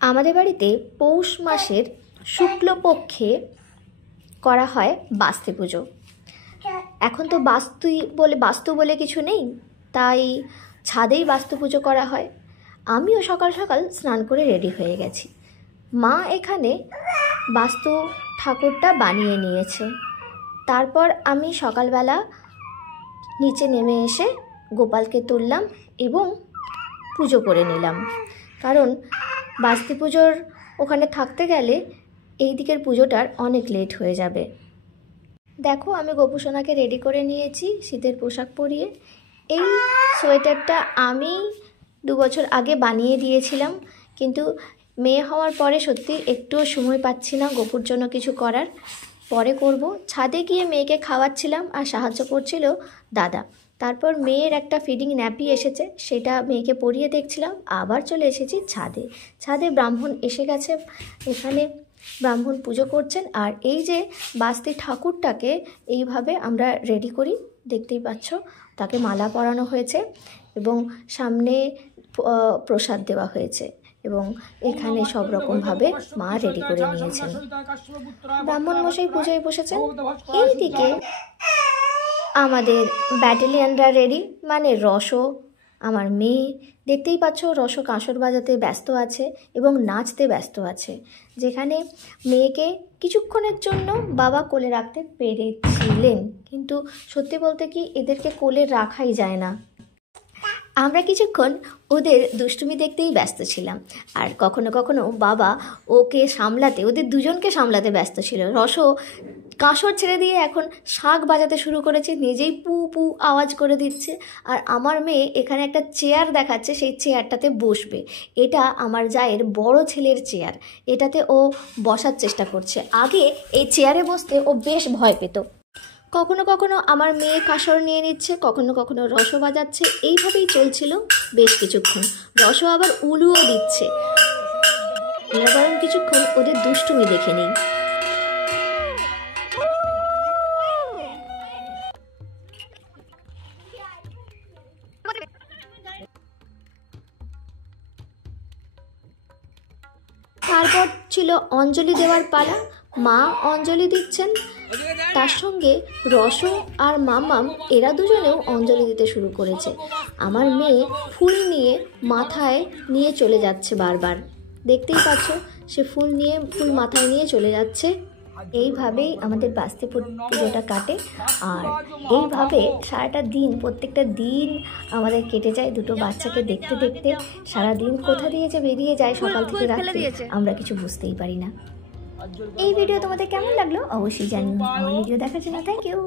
আমাদের বাড়িতে পৌষ মাসের শুক্লপক্ষে করা হয় বাস্তি পুজো। এখন তো বাস্তু বলে কিছু নেই, তাই ছাদেই বাস্তু পুজো করা হয়। আমিও সকাল সকাল স্নান করে রেডি হয়ে গেছি। মা এখানে বাস্তু ঠাকুরটা বানিয়ে নিয়েছে। তারপর আমি সকালবেলা নিচে নেমে এসে গোপালকে তুললাম এবং পুজো করে নিলাম, কারণ বাস্তি পুজোর ওখানে থাকতে গেলে এই দিকের পুজোটার অনেক লেট হয়ে যাবে। দেখো, আমি গোপুসোনাকে রেডি করে নিয়েছি শীতের পোশাক পরিয়ে। এই সোয়েটারটা আমি 2 বছর আগে বানিয়ে দিয়েছিলাম, কিন্তু মেয়ে হওয়ার পরে সত্যি একটুও সময় পাচ্ছি না গোপুর জন্য কিছু করার। পরে করব। ছাদে গিয়ে মেয়েকে খাওয়াচ্ছিলাম আর সাহায্য করছিল দাদা। তারপর মেয়ের একটা ফিডিং ন্যাপি এসেছে, সেটা মেয়েকে পরিয়ে দেখছিলাম। আবার চলে এসেছি ছাদে। ছাদে ব্রাহ্মণ এসে গেছে, এখানে ব্রাহ্মণ পুজো করছেন। আর এই যে বাস্তি ঠাকুরটাকে এইভাবে আমরা রেডি করি, দেখতেই পাচ্ছ। তাকে মালা পরানো হয়েছে এবং সামনে প্রসাদ দেওয়া হয়েছে এবং এখানে সব রকমভাবে মা রেডি করে নিয়েছেন। ব্রাহ্মণ মশাই পুজোয় বসেছেন। এইদিকে আমাদের ব্যাটালিয়ানরা রেডি, মানে রসো, আমার মেয়ে। দেখতেই পাচ্ছ, রসো কাঁসর বাজাতে ব্যস্ত আছে এবং নাচতে ব্যস্ত আছে। যেখানে মেয়েকে কিছুক্ষণের জন্য বাবা কোলে রাখতে পেরেছিলেন, কিন্তু সত্যি বলতে কি এদেরকে কোলে রাখাই যায় না। আমরা কিছুক্ষণ ওদের দুষ্টুমি দেখতেই ব্যস্ত ছিলাম। আর কখনো কখনো বাবা ওকে সামলাতে, ওদের দুজনকে সামলাতে ব্যস্ত ছিল। রসো কাঁসর ছেড়ে দিয়ে এখন শাঁখ বাজাতে শুরু করেছে, নিজেই পু পু আওয়াজ করে দিচ্ছে। আর আমার মেয়ে এখানে একটা চেয়ার দেখাচ্ছে, সেই চেয়ারটাতে বসবে। এটা আমার জায়ের বড় ছেলের চেয়ার, এটাতে ও বসার চেষ্টা করছে। আগে এই চেয়ারে বসতে ও বেশ ভয় পেত। কখনো কখনো আমার মেয়ে কাঁসর নিয়ে নিচ্ছে, কখনো কখনো রসো বাজাচ্ছে। এইভাবেই চলছিল বেশ কিছুক্ষণ। রসো আবার উলুও দিচ্ছে। এরা বরং কিছুক্ষণ ওদের দুষ্টুমি দেখে নিই। তারপর ছিল অঞ্জলি দেওয়ার পালা। মা অঞ্জলি দিচ্ছেন, তার সঙ্গে রসো আর মামাম এরা দুজনেও অঞ্জলি দিতে শুরু করেছে। আমার মেয়ে ফুল নিয়ে মাথায় নিয়ে চলে যাচ্ছে বারবার, দেখতেই পাচ্ছ। সে ফুল মাথায় নিয়ে চলে যাচ্ছে। এইভাবেই আমাদের বাস্তি পুজোটা কাটে। আর এইভাবে সারাটা দিন, প্রত্যেকটা দিন আমাদের কেটে যায় দুটো বাচ্চাকে দেখতে দেখতে। সারাদিন কোথা দিয়ে যে বেরিয়ে যায় সকাল থেকে রাত্রে আমরা কিছু বুঝতেই পারি না। এই ভিডিও তোমাদের কেমন লাগলো অবশ্যই জানিও। আমার ভিডিও দেখার জন্য থ্যাংক ইউ।